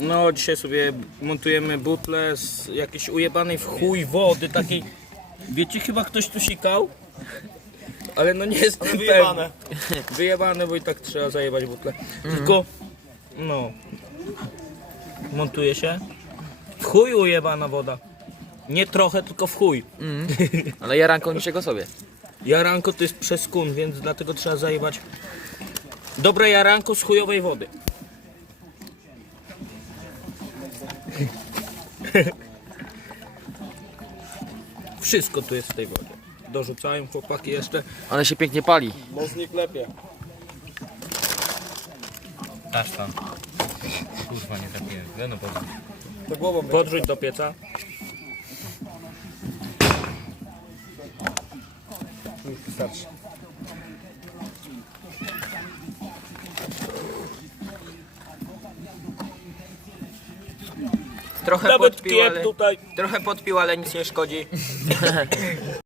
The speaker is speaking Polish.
No, dzisiaj sobie montujemy butlę z jakiejś ujebanej w chuj wody, takiej... Wiecie, chyba ktoś tu sikał? Ale no nie jest wyjebane. Wyjebane, bo i tak trzeba zajebać butlę. Tylko, no... Montuje się. W chuj ujebana woda. Nie trochę, tylko w chuj. Ale jaranką niczego sobie. Jaranko to jest przeskun, więc dlatego trzeba zajebać dobre jaranko z chujowej wody. Wszystko tu jest w tej wodzie. Dorzucają chłopaki jeszcze. Ona się pięknie pali. Mocniej klepie. Aż tam. Kurwa, nie trafiłem. No bo To głową. Podrzuć do pieca. Wystarczy. Trochę Nawet podpił, kiep ale, tutaj. trochę podpił, ale nic nie szkodzi.